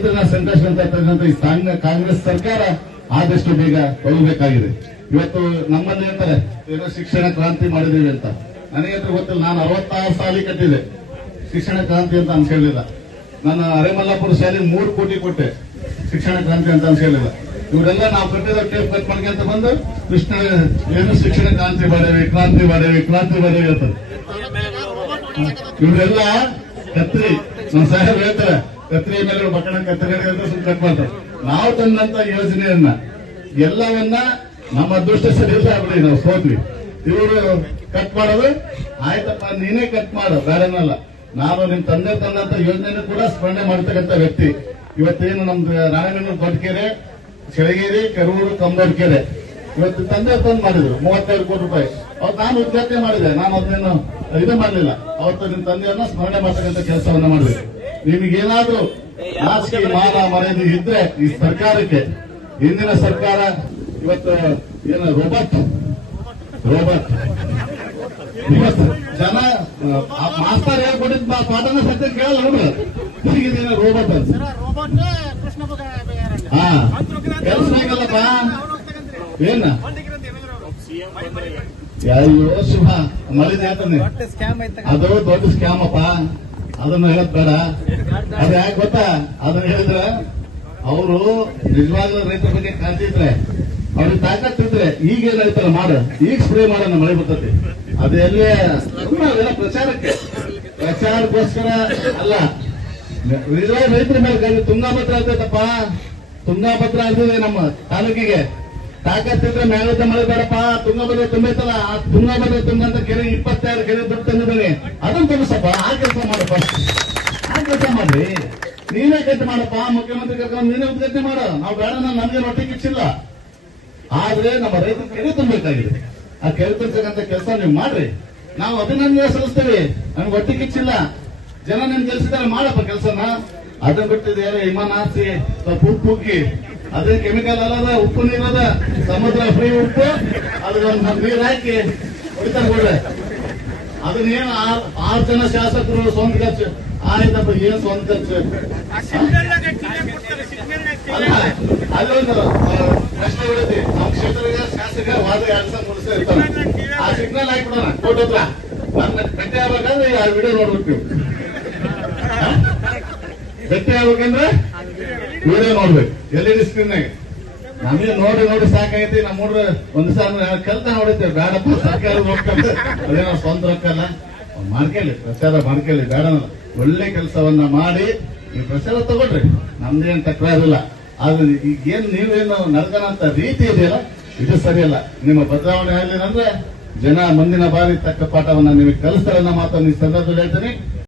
ರೈತರನ್ನ ಸಂಕಷ್ಟಂತ ಈ ಕಾಂಗ್ರೆಸ್ ಸರ್ಕಾರ ಆದಷ್ಟು ಬೇಗ ತಗೋಬೇಕಾಗಿದೆ. ಇವತ್ತು ನಮ್ಮಲ್ಲಿ ಹೇಳ್ತಾರೆ ಏನೋ ಶಿಕ್ಷಣ ಕ್ರಾಂತಿ ಮಾಡಿದೀವಿ ಅಂತ. ನನಗೆ ಗೊತ್ತಿಲ್ಲ, ನಾನು 66 ಸಾಲಿ ಕಟ್ಟಿದೆ. ಶಿಕ್ಷಣ ಕ್ರಾಂತಿ ಅಂತ ಅನ್ಸಲಿಲ್ಲ. ನಾನು ಅರೆಮಲ್ಲಾಪುರ ಶಾಲೆಗೆ 3 ಕೋಟಿ ಕೊಟ್ಟೆ. ಶಿಕ್ಷಣ ಕ್ರಾಂತಿ ಅಂತ ಅನ್ಸಲಿಲ್ಲ. ಇವರೆಲ್ಲ ನಾವು ಕಟ್ಟಿದ ಟೇಪ್ ಕಟ್ ಮಾಡ್ಕೊಂತ ಬಂದು ಕೃಷ್ಣ ಏನು ಶಿಕ್ಷಣ ಕ್ರಾಂತಿ ಮಾಡೇವಿ ಅಂತ ಇವರೆಲ್ಲ ಕತ್ರಿ ನಮ್ಮ ಸಾಹೇಬ್ ಹೇಳ್ತಾರೆ, ಕತ್ರಿ ಮೇಲೆ ಬಕ್ಕಣ ಕತ್ರಿ ಅಂತ ಸುಮ್ಮನೆ ಕಟ್ ಮಾಡ್ತಾರೆ. ನಾವು ತಂದಂತ ಯೋಜನೆಯನ್ನ ಎಲ್ಲವನ್ನ ನಮ್ಮ ಅದೃಷ್ಟ ಸರಿ ಇಲ್ಲ ಬಿಡಿ, ನಾವು ಸೋತ್ವಿ. ಇವರು ಕಟ್ ಮಾಡೋದು ಆಯ್ತಪ್ಪ ನೀನೇ ಕಟ್ ಮಾಡು ಬೇಡನಲ್ಲ. ನಾನು ನಿಮ್ ತಂದೆ ತಂದಂತ ಯೋಜನೆ ಕೂಡ ಸ್ಮರಣೆ ಮಾಡ್ತಕ್ಕಂಥ ವ್ಯಕ್ತಿ. ಇವತ್ತೇನು ನಮ್ದು ರಾಣೆಬೆನ್ನೂರು ದೊಡ್ಡಕೆರೆ, ಚಳಗೇರಿ, ಕರೂರು, ಕಂಬದಕೆರೆ ಇವತ್ತು ತಂದೆ ತಂದು ಮಾಡಿದ್ರು 32 ಕೋಟಿ ರೂಪಾಯಿ. ಅವತ್ತು ನಾನು ಉದ್ಘಾಟನೆ ಮಾಡಿದೆ, ನಾನು ಅದನ್ನೇನು ಇದು ಮಾಡಲಿಲ್ಲ. ಅವತ್ತು ನಿಮ್ ತಂದೆಯನ್ನ ಸ್ಮರಣೆ ಮಾಡ್ತಕ್ಕಂಥ ಕೆಲಸವನ್ನ ಮಾಡಿದೆ. ನಿಮಗೇನಾದ್ರೂ ನಾಚಿಕೆ ಮಾನ ಮರ್ಯಾದೆ ಇದ್ರೆ ಈ ಸರ್ಕಾರಕ್ಕೆ, ಹಿಂದಿನ ಸರ್ಕಾರ ಇವತ್ತು ಏನು ರೋಬೋಟ್ ಇವತ್ತು ಜನ ಮಾಸ್ತರ್ ಹೇಳ್ಕೊಟ್ಟಿದ್ದ ಪಾಠನ ಸತ್ಯ ಕೇಳಲ್ಲ ನೋಡ್ರಿ. ಈಗಿನ ರೋಬೋಟ್ ಅಂತ ಕೆಲಸ ಬೇಕಲ್ಲಪ್ಪ. ಏನ ಅಯ್ಯೋ ಶುಭ ಮಳಿದ ಹೇಳ್ತಾನೆ, ಅದು ದೊಡ್ಡ ಸ್ಕ್ಯಾಮ್ ಅಪ್ಪ. ಅದನ್ನ ಹೇಳದ್ ಬೇಡ. ಅದು ಯಾಕೆ ಗೊತ್ತಾ? ಅದನ್ನ ಹೇಳಿದ್ರೆ ಅವರು ನಿಜವಾಗ್ಲೂ ರೈತರ ಬಗ್ಗೆ ಕಾಳಜಿ ಇದ್ರೆ, ಅವ್ರಿಗೆ ತಾಕತ್ತಿದ್ರೆ ಈಗ ಏನ್ ಹೇಳ್ತಾರ ಮಾಡ, ಈಗ ಸ್ಪ್ರೇ ಮಾಡೋಣ ಮಳೆ ಬರ್ತದೆ. ಅದೆಲ್ಲೇ ಪ್ರಚಾರಕ್ಕೋಸ್ಕರ ಅಲ್ಲ. ನಿಜವಾದ ರೈತರ ಮೇಲೆ ತುಂಗಾಭದ್ರ ಆಗ್ತೈತಪ್ಪ. ತುಂಗಾಭದ್ರ ಆಗ್ತದೆ ನಮ್ಮ ತಾಲೂಕಿಗೆ. ತಾಕತ್ತಿದ್ರೆ ಮ್ಯಾಲಿದ್ದ ಮಳೆ ಬೇಡಪ್ಪ. ತುಂಗಭದ್ರ ತುಂಬೈತಲ್ಲ, ಆ ತುಂಗಭದ್ರ ತುಂಬಂತ ಕೆರೆ 22 ಕೆರೆ ದುಡ್ಡು ತಂದಿದ್ದಾನೆ. ಅದನ್ನ ತುಂಬಿಸಪ್ಪ. ಆ ಕೆಲಸ ಮಾಡಪ್ಪ, ಆ ಕೆಲಸ ಮಾಡ್ರಿ. ನೀನೇ ಕಟ್ಟಿ ಮಾಡಪ್ಪ. ಮುಖ್ಯಮಂತ್ರಿ ಕರ್ಕೊಂಡು ನೀನೇ ಉದ್ಘಾಟನೆ ಮಾಡ. ನಾವು ಬೇಡ, ನಮ್ಗೆ ರೊಟ್ಟಿ ಕಿಚ್ಚಿಲ್ಲ. ಆದ್ರೆ ನಮ್ಮ ರೈತರ ಕೆರೆ ತುಂಬಬೇಕಾಗಿದೆ. ಆ ಕೆರೆ ತುಂಬತಕ್ಕಂಥ ಕೆಲಸ ನೀವು ಮಾಡ್ರಿ. ನಾವು ಅಭಿನಂದನೆ ಸಲ್ಲಿಸ್ತೇವೆ. ನಮ್ಗೆ ಹೊಟ್ಟೆ ಕಿಚ್ಚಿಲ್ಲ. ಜನ ನಿಮ್ ಕೆಲಸದಾರೆ ಮಾಡಪ್ಪ ಕೆಲಸನ. ಅದನ್ನ ಬಿಟ್ಟಿದೆ ವಿಮಾನ ಹಾರಿಸಿ ಉಕ್ಕಿ, ಅದೇ ಕೆಮಿಕಲ್ ಅಲ್ಲದ, ಉಪ್ಪು ನೀರದ, ಸಮುದ್ರ ಫ್ರೀ ಉಪ್ಪು, ಅದನ್ನ ನೀರು ಹಾಕಿ ಹೊಡಿತಾರೆ ಕೊಡ್ರೆ. ಅದನ್ನೇನು 6 ಜನ ಶಾಸಕರು ಸ್ವಂತ ಖರ್ಚು ಆಯ್ತಪ್ಪ. ಏನ್ ಸ್ವಂತ ಖರ್ಚು ಅಲ್ಲೊಂದು ಪ್ರಶ್ನೆ ಬಿಡುತ್ತೆ. ನಮ್ಮ ಕ್ಷೇತ್ರದ ಶಾಸಕ ವಾದ 2 ಸಲ ಮುಗಿಸ್ತಾ ಇರ್ತಾರೆ. ಆ ಸಿಗ್ನಲ್ ಹಾಕ್ಬಿಡೋಣ ಕೋರ್ಟ್ ಹತ್ರ. ನನ್ನ ಭೇಟಿ ಆಗ್ಬೇಕಾದ್ರೆ ಆ ವಿಡಿಯೋ ನೋಡ್ಬೇಕು. ಭೇಟಿ ಆಗ್ಬೇಕಂದ್ರೆ ವಿಡಿಯೋ ನೋಡ್ಬೇಕು LED ಸ್ಕ್ರೀನ್ನಾಗ. ನಮಗೆ ನೋಡಿ ಸಾಕಾಗೈತಿ. ನಮ್ಮ ಹುಡ್ರು ಒಂದ್ ಸಾಲ ಕಲ್ತ ನೋಡಿದ್ದೇವೆ. ಬೇಡಪ್ಪ ಸರ್ಕಾರ ಹೋಗ್ತಂತ ಅದೇನೋ ಸ್ವಂತ ರೊಕ್ಕಲ್ಲ, ಮಾಡ್ಕೊಳ್ಳಿ, ಪ್ರಚಾರ ಮಾಡ್ಕೊಳ್ಳಿ, ಬೇಡನಲ್ಲ. ಒಳ್ಳೆ ಕೆಲಸವನ್ನ ಮಾಡಿ ನೀವು ಪ್ರಚಾರ ತಗೊಳ್ರಿ. ನಮ್ದೇನ್ ತಕರಾರಿಲ್ಲ. ಆದ್ರೆ ಈಗೇನು ನೀವೇನು ನಡ್ಕನಂತ ರೀತಿ ಇದೆಯಲ್ಲ, ಇದು ಸರಿಯಲ್ಲ. ನಿಮ್ಮ ಬದಲಾವಣೆ ಆಗಲಿಲ್ಲ ಅಂದ್ರೆ ಜನ ಮುಂದಿನ ಬಾರಿ ತಕ್ಕ ಪಾಠವನ್ನ ನಿಮಗೆ ಕಲಿಸ್ತಾರೆ ಅನ್ನೋ ಮಾತನ್ನು ಈ ಸಂದರ್ಭದಲ್ಲಿ ಹೇಳ್ತೀನಿ.